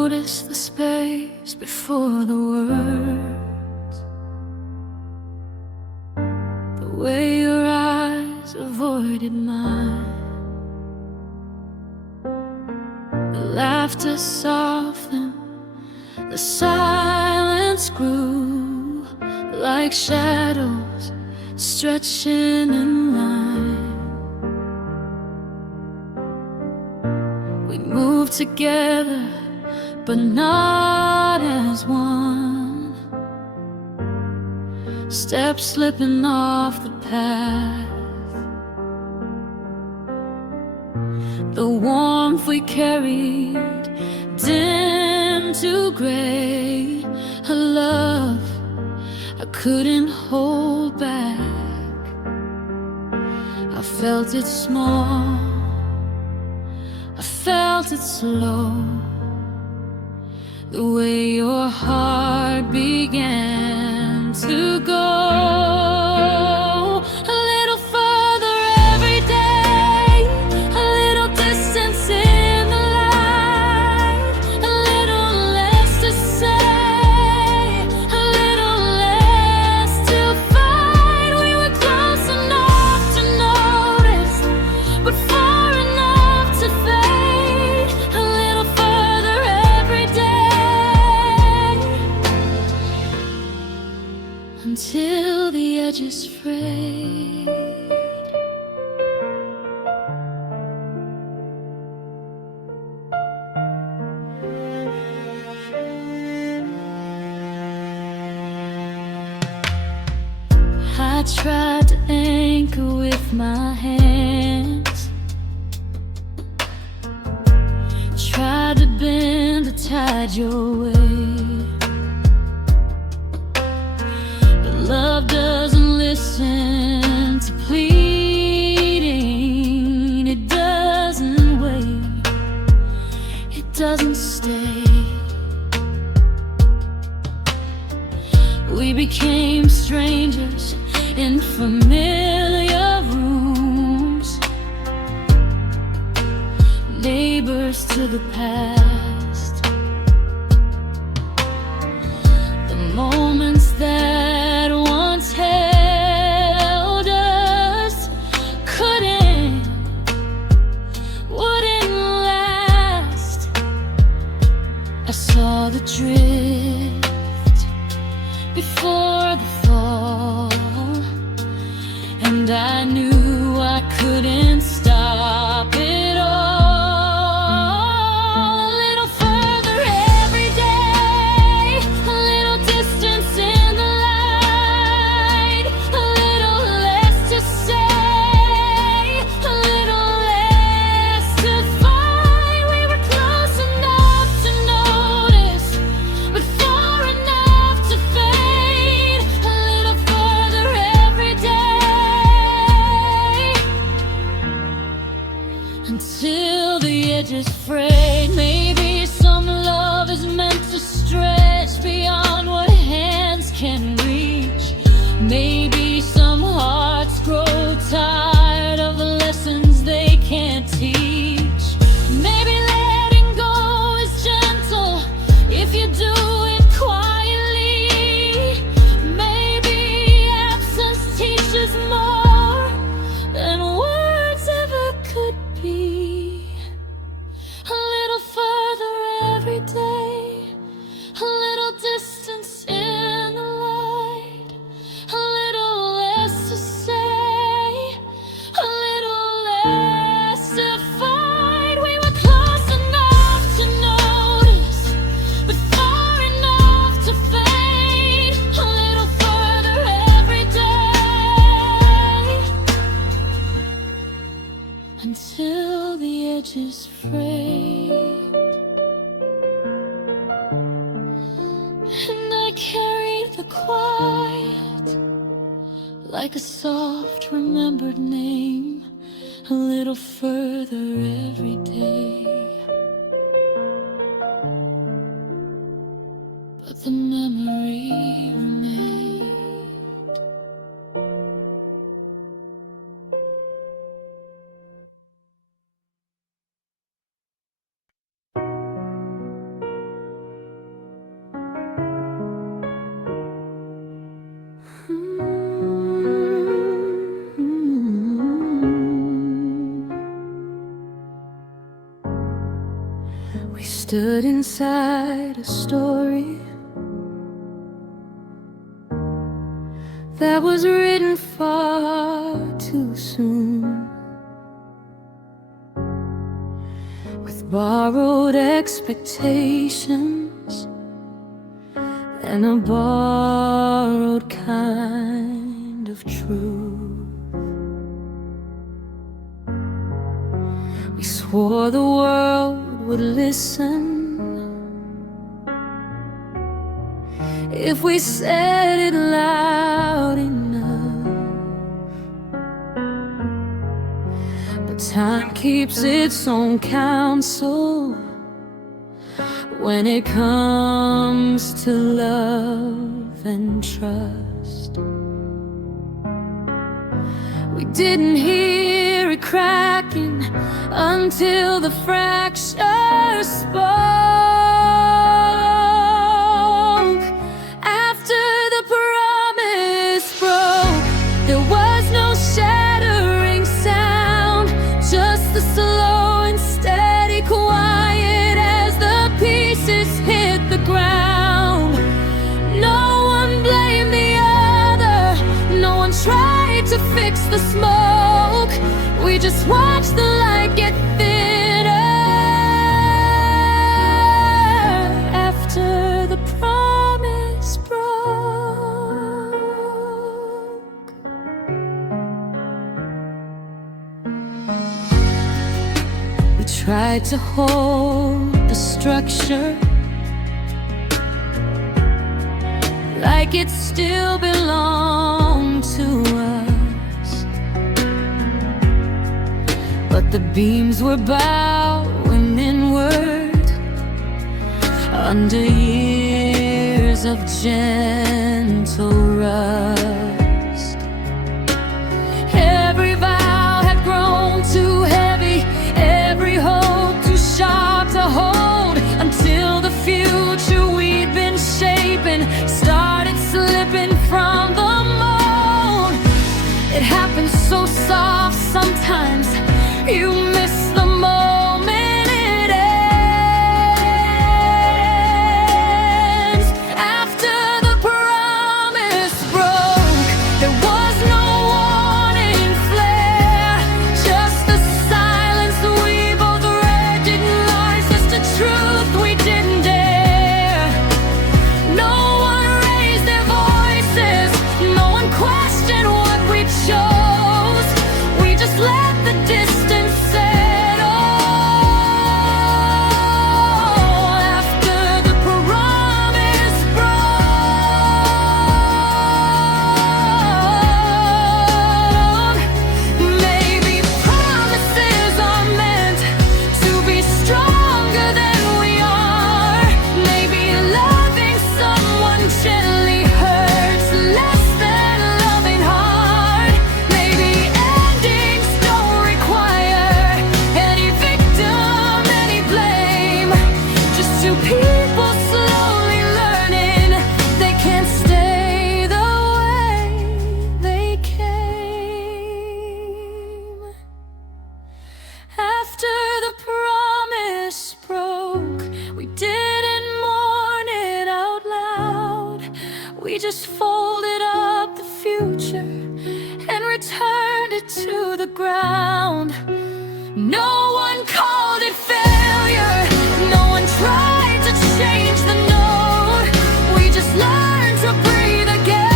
notice the space before the words, the way your eyes avoided mine. The laughter softened, the silence grew like shadows stretching in line. We moved together, but not as one. Steps slipping off the path. The warmth we carried dim to gray. A love I couldn't hold back. I felt it small, I felt it slow, the way your heart began to go. A little further every day, a little distance in the light, a little less to say, a little less to fight. We were close enough to notice, but far enough to fade. A little further every day, until the edges frayed. I tried to anchor with my hands, tried to bend the tide your way, but love doesn't listen to pleading. It doesn't wait, it doesn't stay. We became strangers in familiar rooms, neighbors to the past. The moments that once held us wouldn't last. I saw the drift before the fall, and I knew I couldn't stop it all. A little further every day, a little distance in the light, a little less to say, a little less to fight. We were close enough to notice, but far enough to fade. A little further every day, until the edges frayed. Maybe some love is meant to stretch beyond what hands can reach. Maybe some hearts grow tired of the lessons they can't teach. Maybe letting go is gentle if you do it quietly. Maybe absence teaches more than words ever could be. A little further every day, a little distance in the light, a little less to say, a little less to fight. We were close enough to notice, but far enough to fade. A little further every day, until the edges frayed. And I carried the quiet like a soft remembered name. A little further every day, but the memory remained. stood inside a story that was written far too soon, with borrowed expectations and a borrowed kind of truth. We swore the world would listen if we said it loud enough, but time keeps its own counsel when it comes to love and trust. We didn't hear it cracking until the fracture spoke. After the promise broke, there was no shattering sound, just the slow and steady quiet as the pieces hit the ground. No one blamed the other, no one tried to fix the smoke. We just watched the light get thinner after the promise broke. We tried to hold the structure like it still belonged to us, but the beams were bowing inward under years of gentle rust. Every vow had grown too heavy, every hope too sharp to hold, until the future we'd been shaping started slipping from the mold. It happens so soft sometimes, you miss the moment it ends. After the promise broke, there was no warning flare, just the silence we both recognized, just a truth we didn't dare. No one raised their voices, no one questioned what we chose. We just let the distance settle. After the promise broke, maybe promises are meant to be stronger than we are. Maybe loving someone gently hurts less than loving hard. Maybe endings don't require any victim, any blame, just two people slowly learning they can't stay the way they came. After the promise broke, we didn't mourn it out loud. We just folded up the future and returned it to the ground. No one called it failure, no one tried to change the note. We just learned to breathe again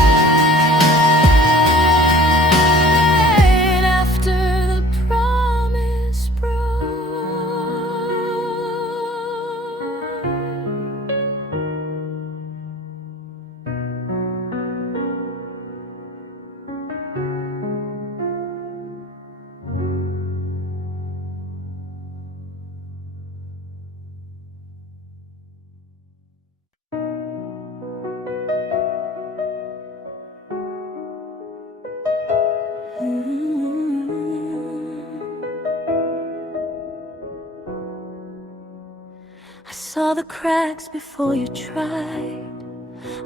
after the promise broke. I saw the cracks before you tried.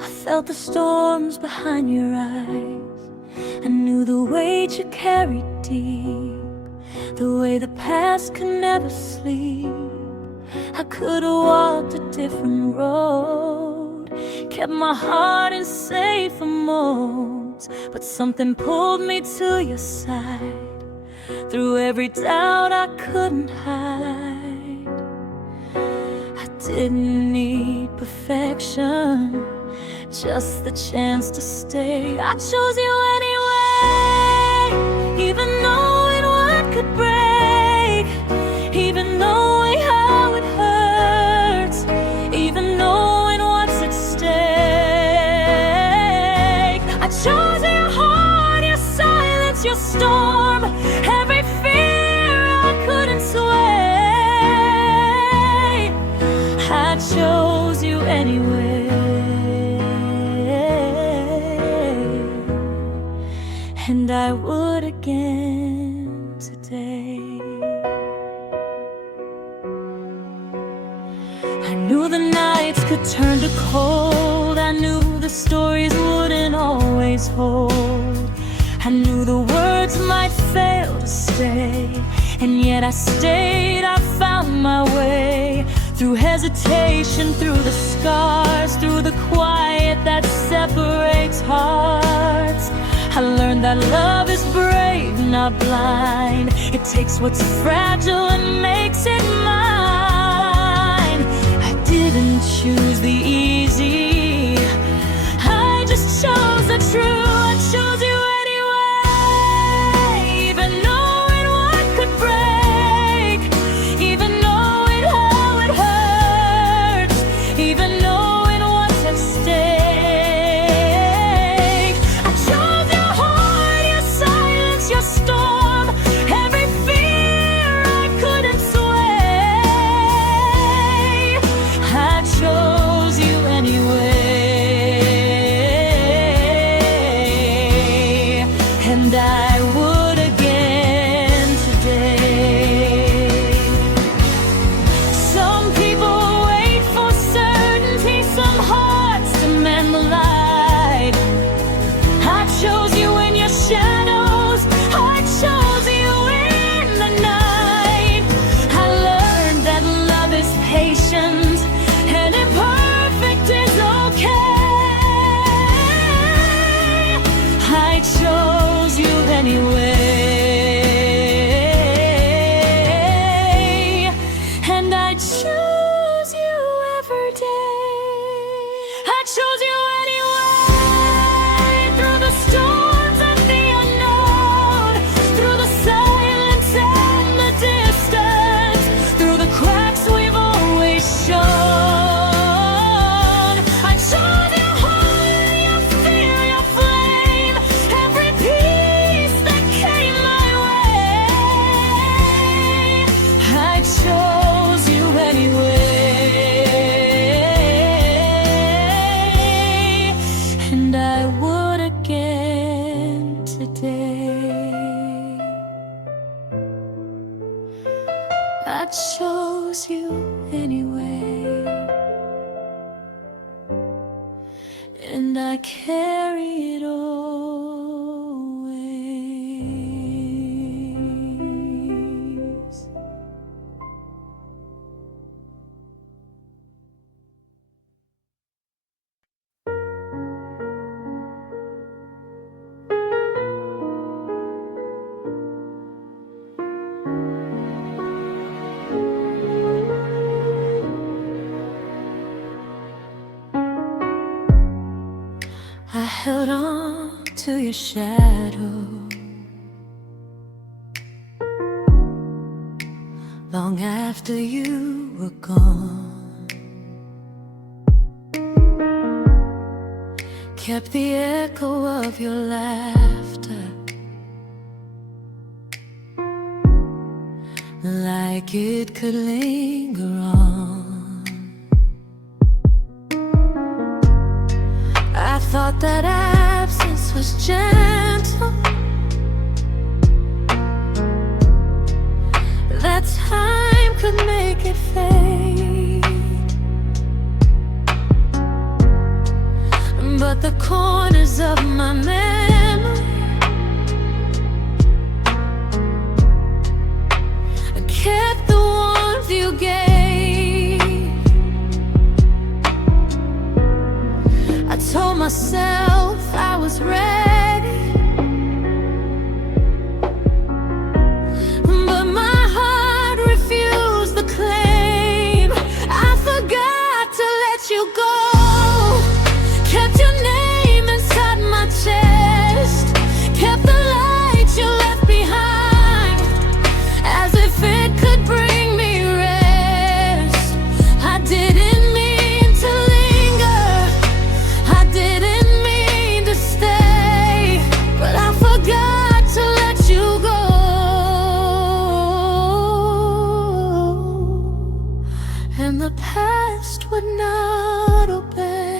I felt the storms behind your eyes. I knew the weight you carried deep, the way the past could never sleep. I could've walked a different road, kept my heart in safer modes, but something pulled me to your side. Through every doubt I couldn't hide, I didn't need perfection, just the chance to stay. I chose you anyway, even knowing what could break, even knowing how it hurts, even knowing what's at stake. I chose your heart, your silence, your storm, every fear I couldn't sway. I chose you anyway, and I would again today. I knew the nights could turn to cold, I knew the stories wouldn't always hold, I knew the words might fail to stay, and yet I stayed. I found my way, through hesitation, through the scars, through the quiet that separates hearts. I learned that love is brave, not blind. It takes what's fragile and makes it mine. I didn't choose the easy, I just chose the true. I chose you anyway, even knowing what could break, even knowing how it hurts, even knowing what's at stake. I chose your heart, your silence, your storm, every fear I couldn't sway. I chose you anyway, and I would again today. Some people wait for certainty, some hearts demand the light. I chose you in your shadows, I chose you in the night. I learned that love is patient, and imperfect is okay. I chose you anyway, and I choose you every day. I chose you anyway, through the storms and the unknown, through the silence and the distance, through the cracks we've always shown. I chose your heart, your fear, your flame, every piece that came my way. I chose you anyway, and I would again today. I chose you anyway, and I carry it always. I held on to your shadow long after you were gone, kept the echo of your laughter like it could linger on. I thought that absence was gentle, that time could make it fade, but the corners of my memory kept the warmth you gave. myself I was ready, but my heart refused the claim. I forgot to let you go, kept your name inside my chest, kept the light you left behind, as if it could bring me rest. I didn't mean to linger, I didn't mean to stay, but I forgot to let you go, and the past would not obey.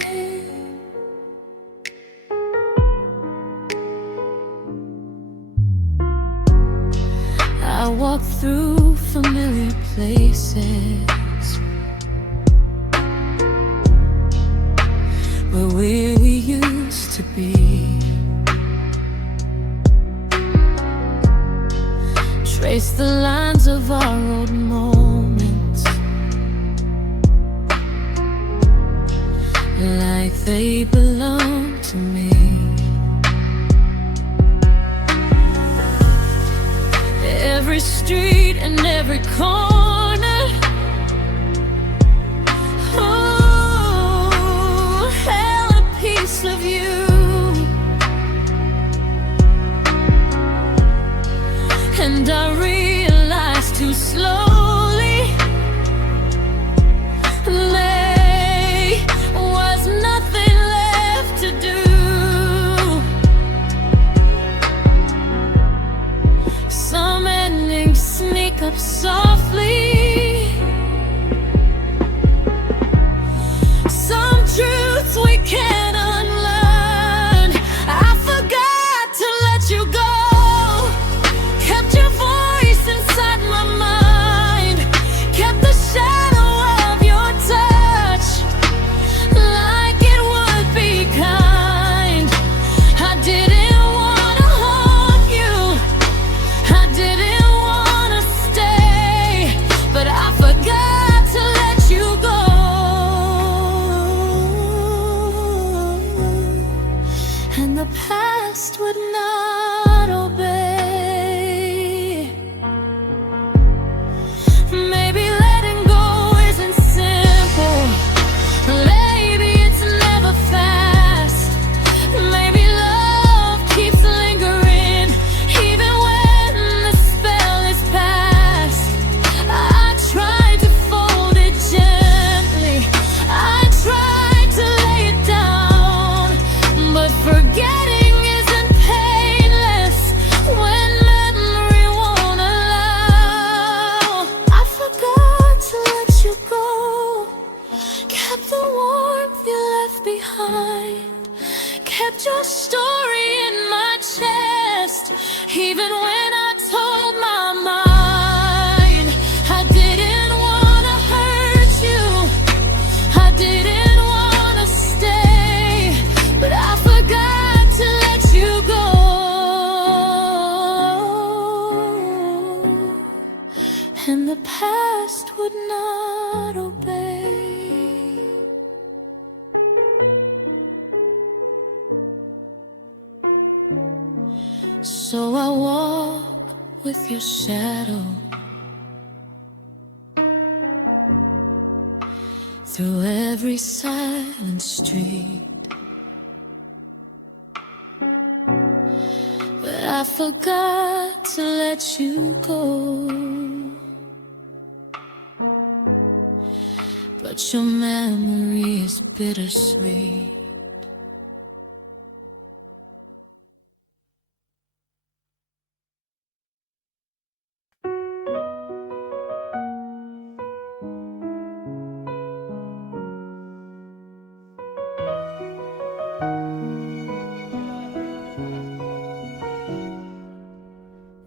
I walked through familiar places where we used to be, traced the lines of our old moments like they belong to me. Every street and every corner, oh, held a piece of you. And I realized too slowly there was nothing left to do. Some endings sneak up softly, some truths we can't unlearn. I forgot to let you go, kept your voice inside my mind, kept the shadow of your touch like it would be kind. I didn't wanna haunt you, I didn't wanna stay, but I forgot to let you go, and the past would not obey. Maybe letting go isn't simple, maybe it's never fast, maybe love keeps lingering even when the spell is past. I tried to fold it gently, I tried to lay it down, but forgetting isn't painless when memory won't allow. I forgot to let you go, kept the warmth you left behind, kept your story in my chest, even when I told my mind I didn't wanna hurt you, I didn't wanna stay, but I forgot to let you go, and the past would not obey. So I walk with your shadow through every silent street, but I forgot to let you go, but your memory is bittersweet.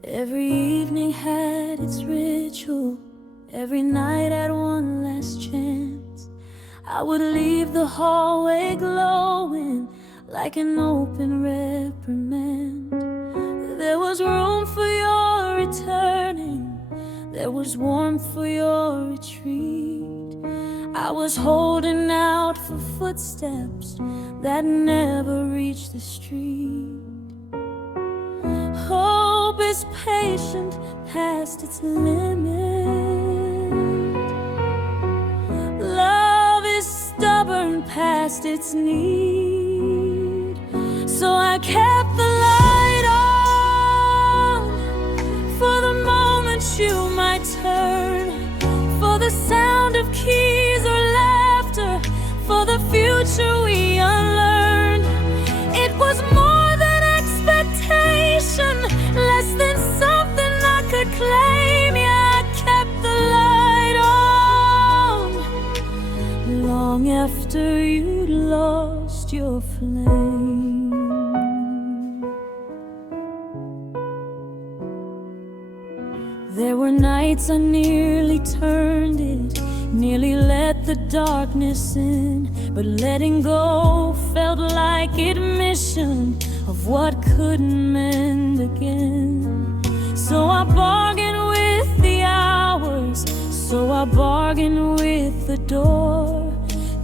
Every evening had its ritual, every night had one last chance. I would leave the hallway glowing like an open reprimand. There was room for your returning, there was warmth for your retreat. I was holding out for footsteps that never reached the street. Hope is patient past its limit. Love is stubborn past its need. So I kept the light on for the moment you might turn, for the sound of keys or laughter, for the future we unlearned. It was more than expectation, less than something I could claim. Yeah, I kept the light on long after you'd lost your flame. There were nights I nearly turned it, nearly let the darkness in, but letting go felt like admission of what couldn't mend again. So I bargained with the hours, so I bargained with the door.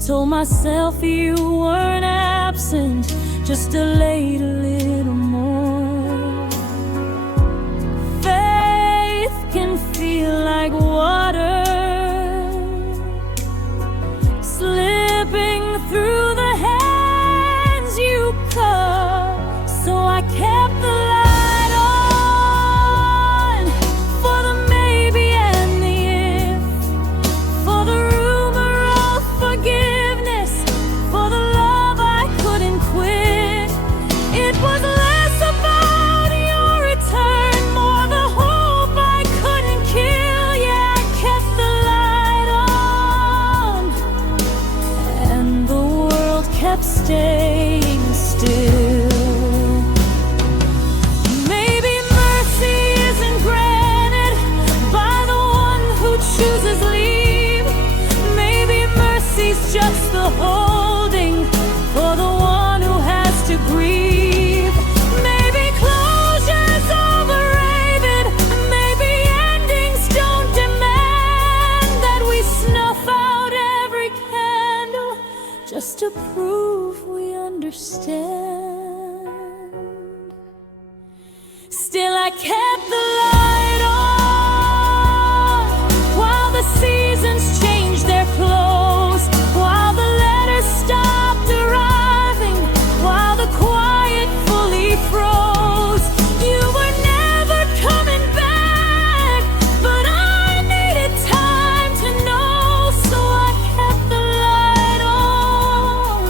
Told myself you weren't absent, just delayed a little more. Faith can feel like water slipping through the hands you cut. So I kept the light on for the maybe and the if, for the rumor of forgiveness, for the love I couldn't quit. It was less about your return, more the hope I couldn't kill. Yeah, I kept the light on, and the world kept staying still. Maybe mercy isn't granted by the one who chooses leave. Maybe mercy's just the holding for the one who has to grieve. Maybe closure's overrated. Maybe endings don't demand that we snuff out every candle just to prove we understand. Still I kept the light on while the seasons changed their clothes, while the letters stopped arriving, while the quiet fully froze. You were never coming back, but I needed time to know, so I kept the light on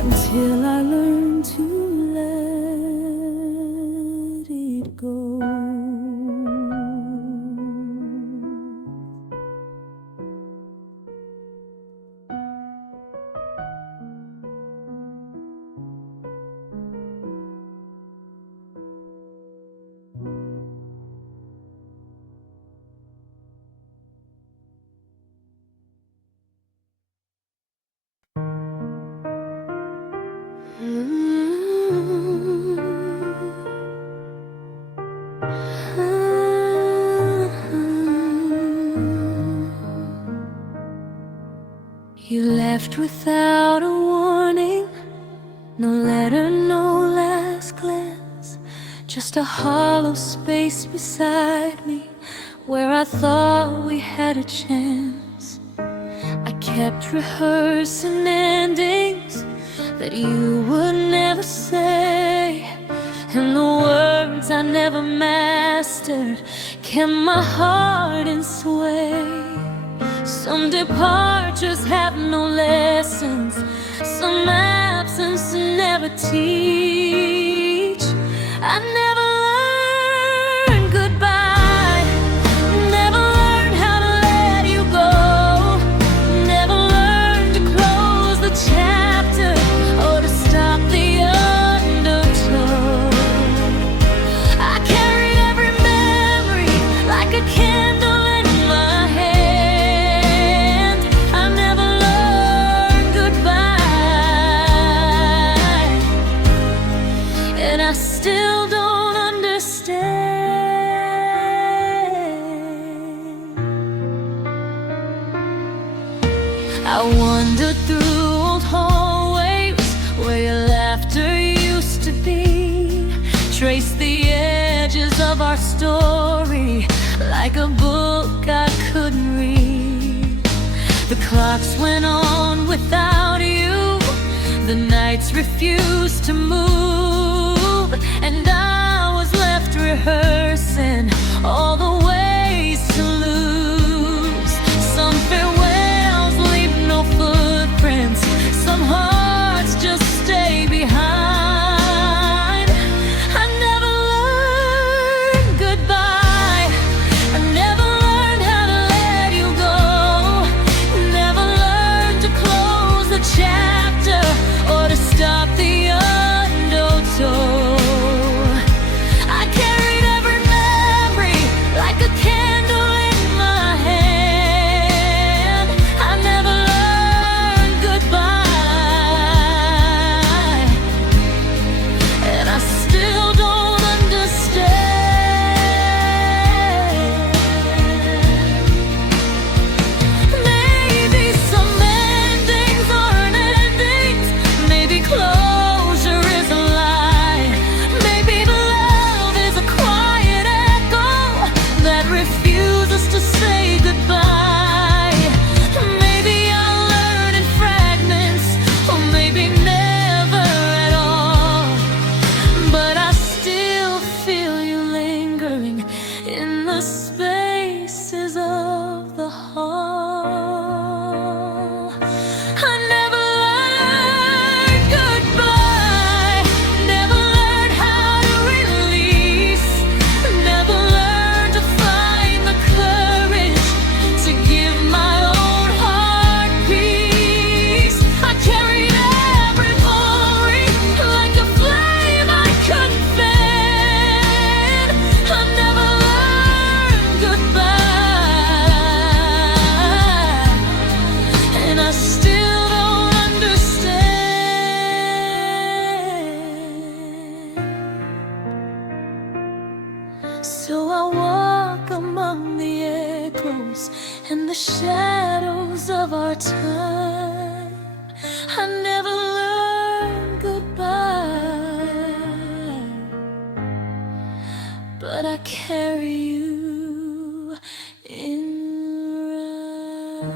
until I learned to let it go. You left without a warning, no letter, no last glance, just a hollow space beside me where I thought we had a chance. I kept rehearsing endings that you would never say, and the words I never mastered kept my heart in sway. Some departures have no lessons, some absence never teach. I never learned goodbye, never learned how to let you go, never learned to close the chapter or to stop the undertow. I carried every memory like a candle in my hand. I never learned goodbye. clocks went on without you. The nights refused to move, and I was left rehearsing all the ways to lose. Some farewells leave no footprints, some hearts just stay behind. I never learned goodbye, I never learned how to let you go, never learned to close the chapter or to stop the undertow. I carried every memory like a candle in my hand. I never learned goodbye, and I still don't understand. Maybe some endings aren't endings, maybe closure is a lie, maybe love is a quiet echo that refuses to say goodbye. Maybe I'll learn in fragments, or maybe never at all, but I still feel you lingering in the spaces of the hall. I never learned goodbye, never learned how to release, never learned to find the courage to give my own heart peace. I carried every memory like a flame I couldn't fan. I never learned goodbye, and I still don't understand. So I walk among the echoes and the shadows of our time. I never learned goodbye, but I carry you in rhyme.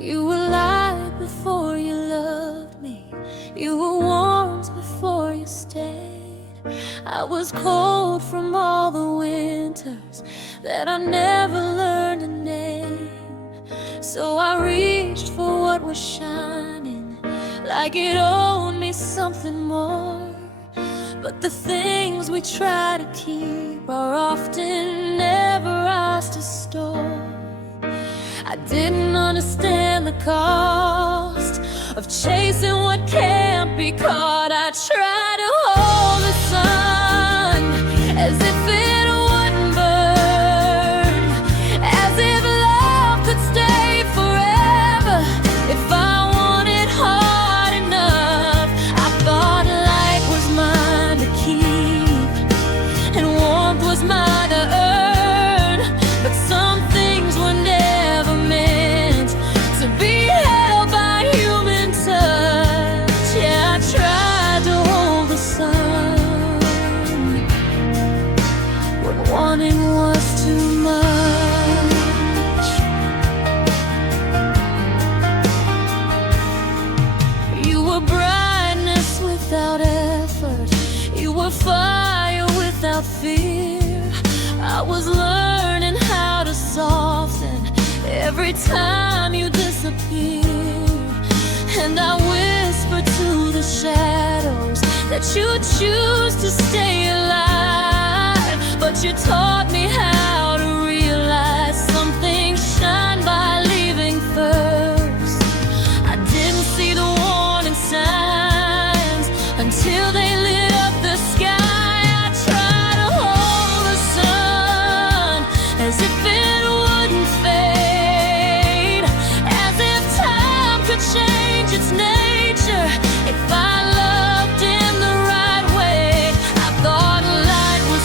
You were light before you loved me, you were warmth before you stayed. I was cold from all the winters that I never learned to name. So I reached for what was shining, like it owed me something more. But the things we try to keep are often never ours to store. I didn't understand the cost of chasing what can't be caught. I tried to hold the sun as if it wouldn't burn, as if love could stay forever if I wanted hard enough. I thought light was mine to keep and warmth was mine to earn, but some things were never meant to be held by human touch. Yeah, I tried to hold the sun when wanting was too much. You were brightness without effort, you were fire without fear. I was learning how to soften every time you disappear, and I whisper to the shadows that you choose to stay alive. But you taught me how to realize some things shine by leaving first. I didn't see the warning signs until they lit up the sky. I tried to hold the sun as if it wouldn't fade, as if time could change its nature if I loved in the right way. I thought light was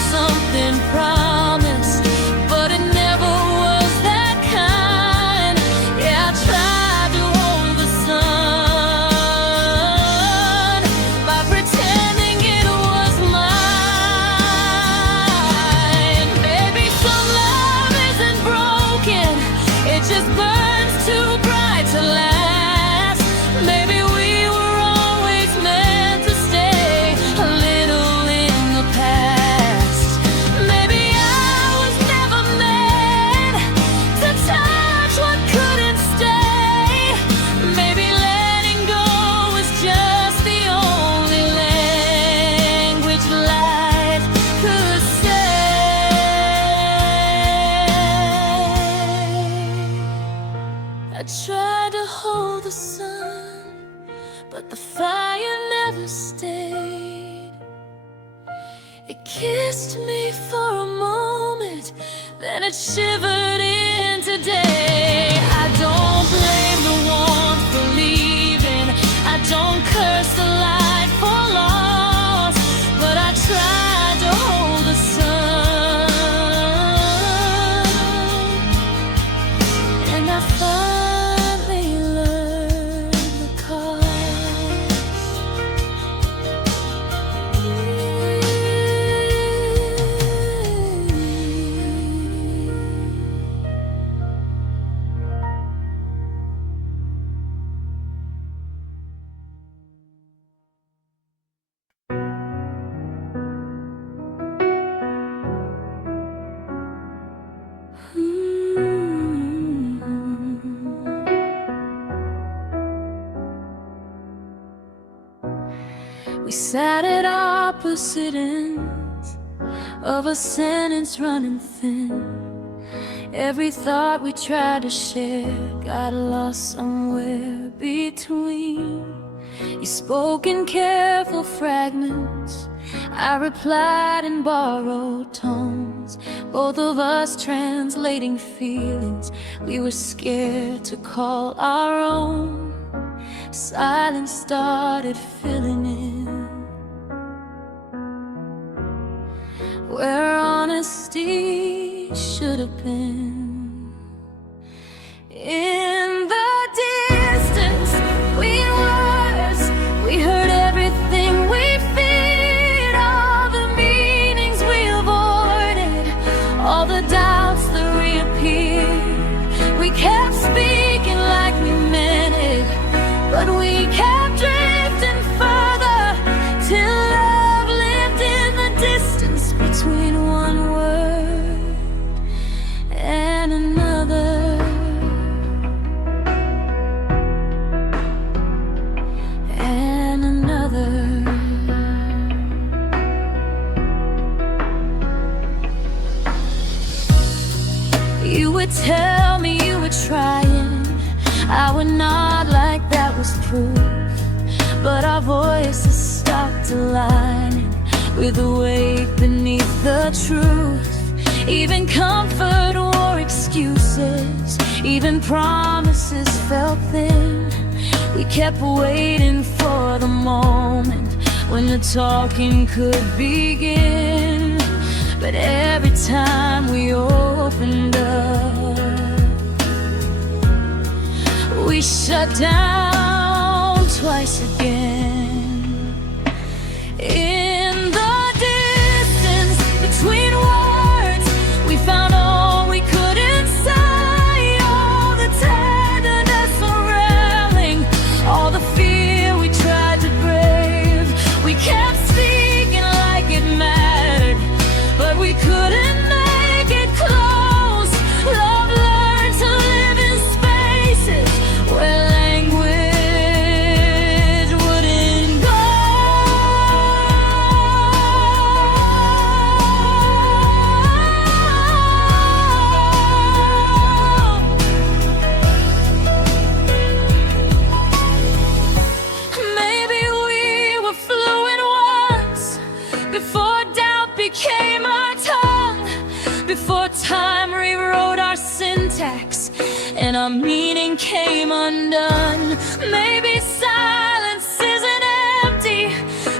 kissed me for a moment, then it shivered into day. I don't blame the warmth for leaving, I don't curse the light for loss, but I tried to hold the sun, and I finally learned the cost. We sat at opposite ends of a sentence running thin. Every thought we tried to share got lost somewhere between. You spoke in careful fragments, I replied in borrowed tones, both of us translating feelings we were scared to call our own. Silence started filling in, where honesty should have been. In the distance, between words, we heard everything we feared, all the meanings we avoided, all the doubts that reappeared. We kept speaking like we meant it, but we kept drifting further, till love lived in the distance between one word and another. And another. You would tell me you were trying, I would nod like that was proof, but our voices stopped aligning with the weight beneath the truth. Even comfort or excuses, even promises felt thin. We kept waiting for the moment when the talking could begin, but every time we opened up, we shut down twice again. In the distance between words, we found all we couldn't say, all the tenderness unraveling, all the fear we tried to brave. We kept speaking like it mattered, but we couldn't make it close. Love learned to live in spaces where language wouldn't go. Maybe we were fluent once, before doubt became our tongue, before time rewrote our syntax and our meaning came undone. Maybe silence isn't empty,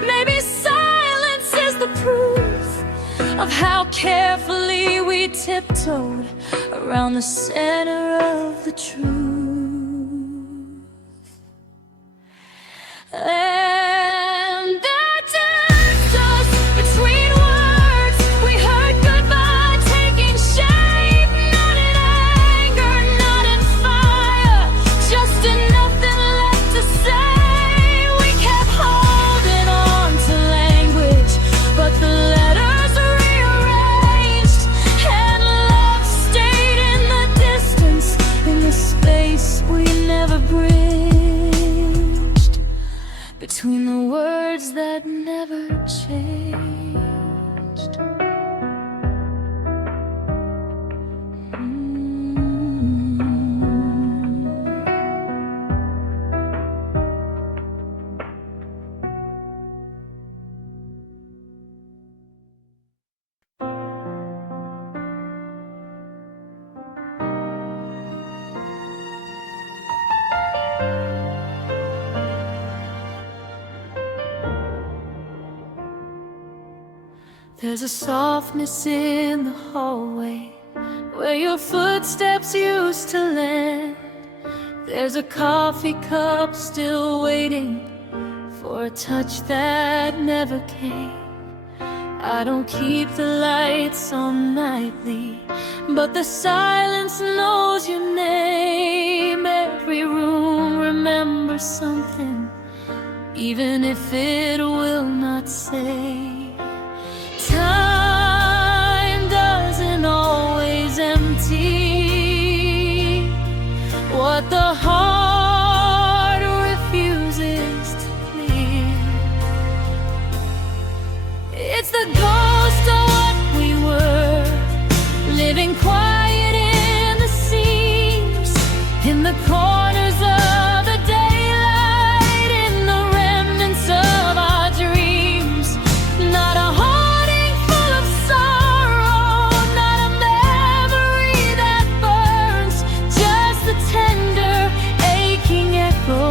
maybe silence is the proof of how carefully we tiptoed around the center of the truth. And the distance between words, we heard goodbye taking shape, not in anger, not in fire, just in nothing left to say. We kept holding on to language, but the letters rearranged, and love stayed in the distance, in the space we never bridged. There's a softness in the hallway where your footsteps used to land. There's a coffee cup still waiting for a touch that never came. I don't keep the lights on nightly, but the silence knows your name. Every room remembers something, even if it will not say. Time doesn't always empty what the heart refuses to clear. It's the ghost of what we were, living quiet in the seams, in the corners of the daylight, in the remnants of our dreams. Not a haunting full of sorrow, not a memory that burns, just the tender, aching echo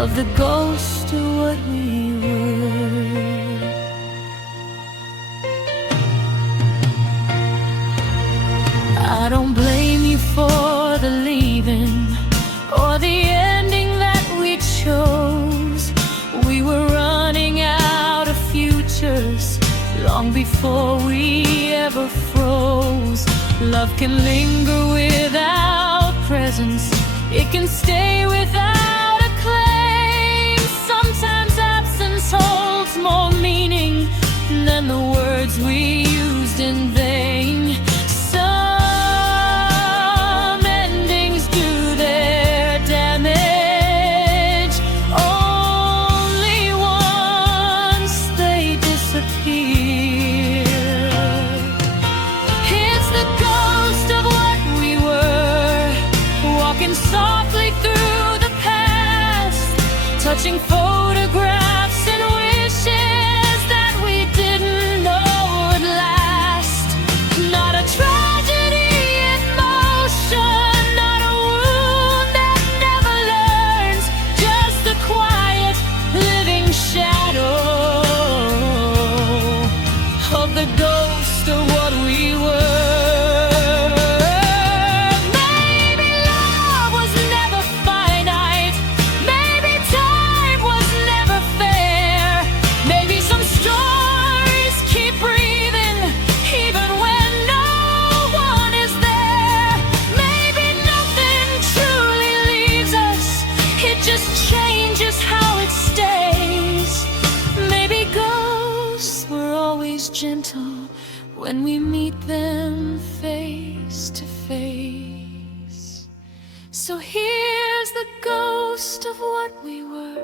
of the ghost of what we were. I don't blame you for the leaving or the ending that we chose. We were running out of futures long before we ever froze. Love can linger without presence, it can stay without a claim. Sometimes absence holds more meaning than the words we used in vain. Some endings do their damage only once they disappear. It's the ghost of what we were, walking softly through the past, touching photographs and wishes that we didn't know would last. Not a tragedy in motion, not a wound that never learns, just the quiet, living shadow of the ghost of what we were. Maybe love was never finite, maybe time was never fair, maybe some stories keep breathing even when no one is there. Maybe nothing truly leaves us, it just changes how it stays. Maybe ghosts were always gentle when we meet them face to face. So here's the ghost of what we were,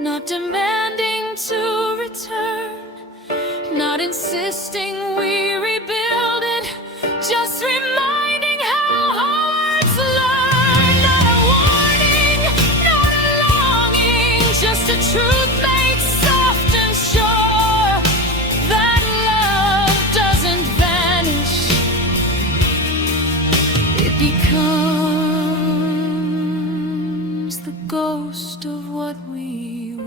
not demanding to return, not insisting we rebuild it, just reminding how hearts learn. Not a warning, not a longing, just a truth made soft and sure, that love doesn't vanish, it becomes the ghost of what we were.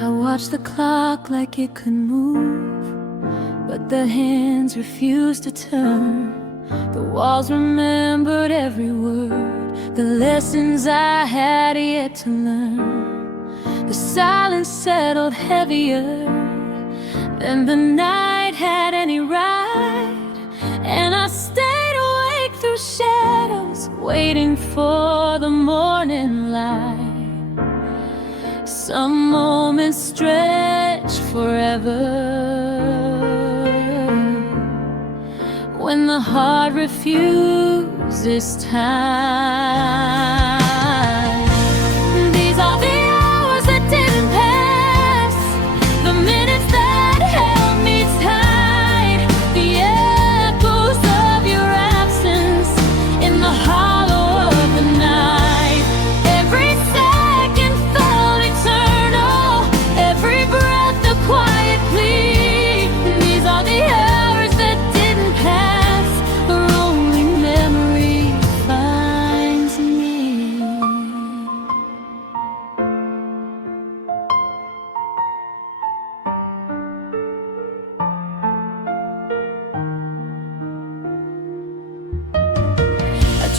I watched the clock like it could move, but the hands refused to turn. The walls remembered every word, the lessons I had yet to learn. The silence settled heavier than the night had any right, and I stayed awake through shadows, waiting for the morning light. Some moments stretch forever, when the heart refuses time. These are the hours that didn't pass.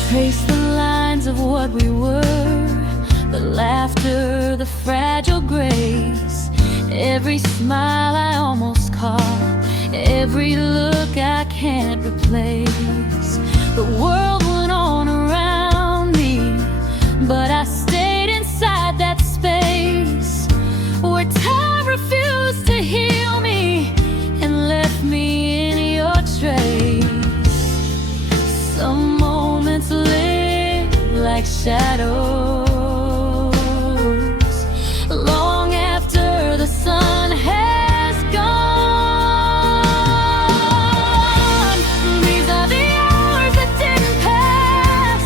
trace the lines of what we were, the laughter, the fragile grace, every smile I almost caught, every look I can't replace. The world went on around me, but I stayed inside that space where time refused to heal me and left me in your trace. Some moments live like shadows, long after the sun has gone. These are the hours that didn't pass,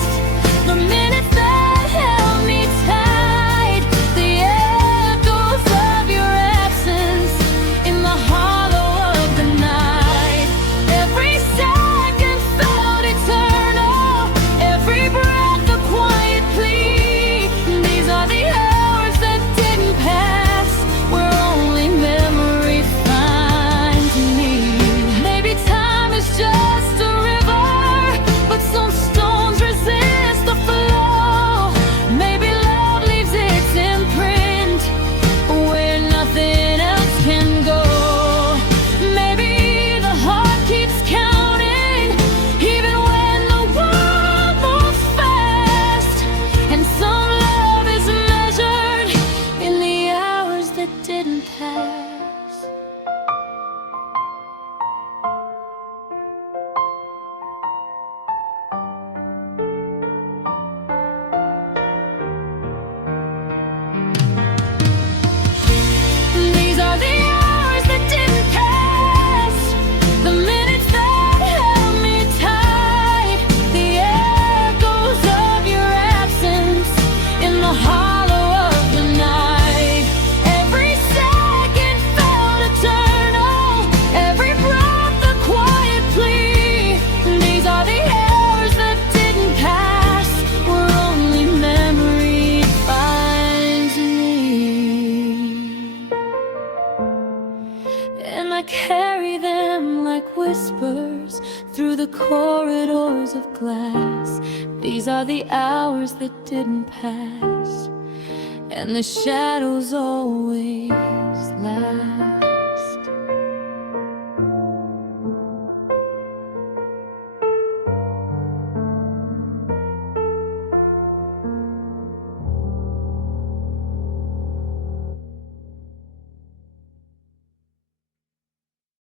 the minutes that held me tight, the echoes of your absence in the hollow of the night. Every second felt eternal, every breath a quiet plea. These are the hours that didn't pass, where only memory finds me. Maybe time is just a river, but some stones resist the flow. Maybe love leaves its imprint where nothing else can go. Maybe the heart keeps counting even when the world moves fast, and some love is measured in the hours that didn't pass. These are the hours that didn't pass, the minutes that held me tight, the echoes of your absence in the hollow of the night. Every second felt eternal, every breath a quiet plea. These are the hours that didn't pass, where only memory finds me. And I carry them like whispers through the corridors of glass. These are the hours that didn't pass, and the shadows always last.